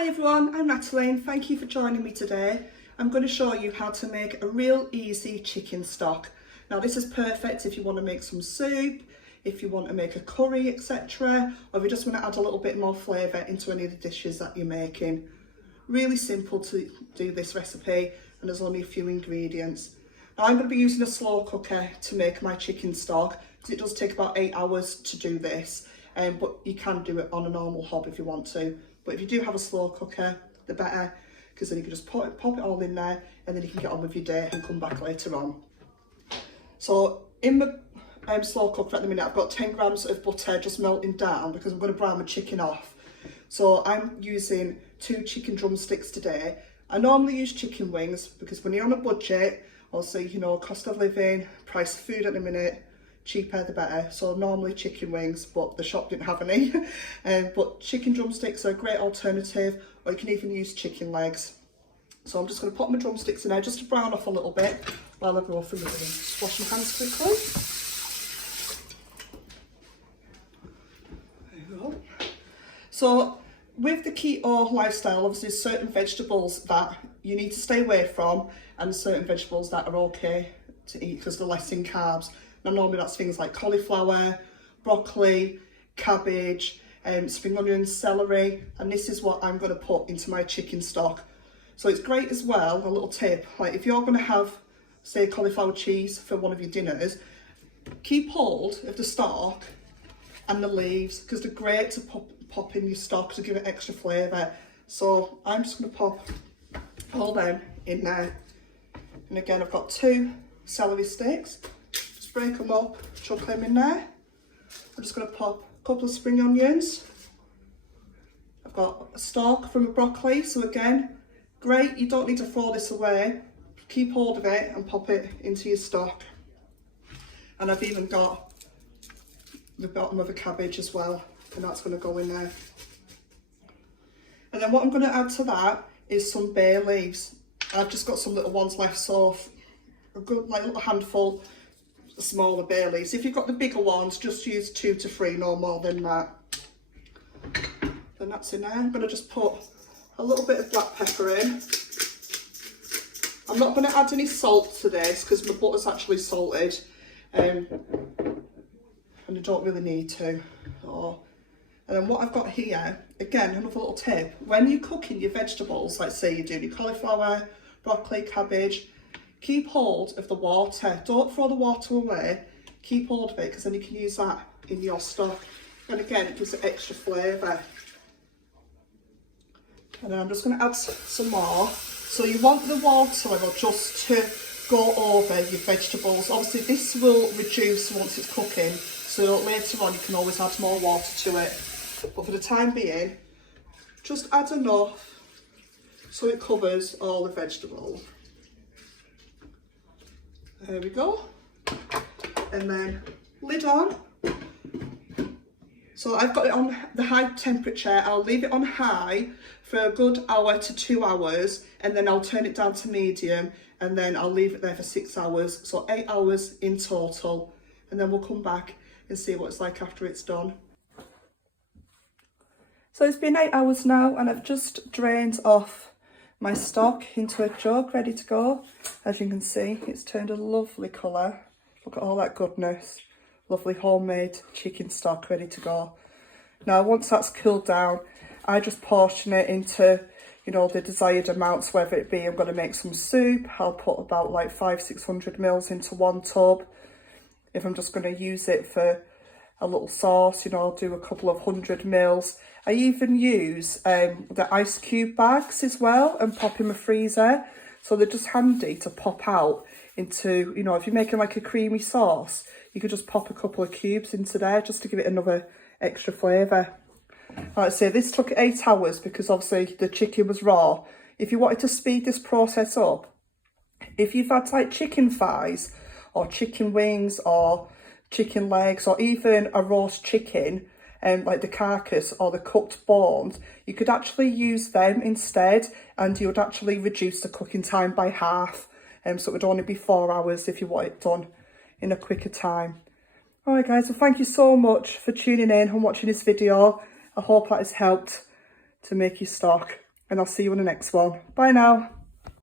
Hi everyone, I'm Natalie and thank you for joining me today. I'm going to show you how to make a real easy chicken stock. Now this is perfect if you want to make some soup, if you want to make a curry, etc. or if you just want to add a little bit more flavour into any of the dishes that you're making. Really simple to do this recipe and there's only a few ingredients. Now I'm going to be using a slow cooker to make my chicken stock because it does take about 8 hours to do this, but you can do it on a normal hob if you want to. But if you do have a slow cooker, the better, because then you can just pop it all in there and then you can get on with your day and come back later on. So in the slow cooker at the minute, I've got 10 grams of butter just melting down because I'm going to brown my chicken off. So I'm using 2 chicken drumsticks today. I normally use chicken wings because when you're on a budget, also, you know, cost of living, price of food at the minute, cheaper the better. So normally chicken wings, but the shop didn't have any. But chicken drumsticks are a great alternative, or you can even use chicken legs. So I'm just going to put my drumsticks in there just to brown off a little bit while I go through them. Just wash my hands quickly. There you go. So with the keto lifestyle, obviously there's certain vegetables that you need to stay away from and certain vegetables that are okay to eat because they're less in carbs. Now normally that's things like cauliflower, broccoli, cabbage, spring onions, celery, and this is what I'm going to put into my chicken stock. So it's great as well, a little tip, like if you're going to have, say, cauliflower cheese for one of your dinners, keep hold of the stalk and the leaves because they're great to pop in your stock to give it extra flavour. So I'm just going to pop all them in there. And again, I've got 2 celery sticks. Break them up, chuck them in there. I'm just going to pop a couple of spring onions. I've got a stalk from a broccoli, so again, great, you don't need to throw this away. Keep hold of it and pop it into your stock. And I've even got the bottom of a cabbage as well, and that's going to go in there. And then what I'm going to add to that is some bay leaves. I've just got some little ones left, so a good like little handful. Smaller bay leaves. If you've got the bigger ones, just use 2 to 3, no more than that. Then that's in there. I'm going to just put a little bit of black pepper in. I'm not going to add any salt to this because my butter's actually salted, and I don't really need to. And then what I've got here, again, another little tip, when you're cooking your vegetables, like say you're doing your cauliflower, broccoli, cabbage, keep hold of the water. Don't throw the water away. Keep hold of it because then you can use that in your stock. And again, it gives it extra flavour. And then I'm just going to add some more. So you want the water level just to go over your vegetables. Obviously this will reduce once it's cooking, so later on you can always add more water to it. But for the time being, just add enough so it covers all the vegetables. There we go. And then lid on. So I've got it on the high temperature. I'll leave it on high for a good hour to 2 hours, and then I'll turn it down to medium, and then I'll leave it there for 6 hours. So 8 hours in total. And then we'll come back and see what it's like after it's done. So it's been 8 hours now, and I've just drained off my stock into a jug ready to go. As you can see, it's turned a lovely colour. Look at all that goodness. Lovely homemade chicken stock ready to go. Now once that's cooled down, I just portion it into, you know, the desired amounts, whether it be I'm going to make some soup, I'll put about like 500-600 mils into one tub. If I'm just going to use it for a little sauce, you know, I'll do a couple of 100 mils. I even use the ice cube bags as well and pop in my freezer. So they're just handy to pop out into, you know, if you're making like a creamy sauce, you could just pop a couple of cubes into there just to give it another extra flavour. Like I say, this took 8 hours because obviously the chicken was raw. If you wanted to speed this process up, if you've had like chicken thighs or chicken wings or chicken legs or even a roast chicken, like the carcass or the cooked bones, you could actually use them instead, and you would actually reduce the cooking time by half. So it would only be 4 hours if you want it done in a quicker time. Alright guys, well thank you so much for tuning in and watching this video. I hope that has helped to make your stock. and I'll see you on the next one. Bye now.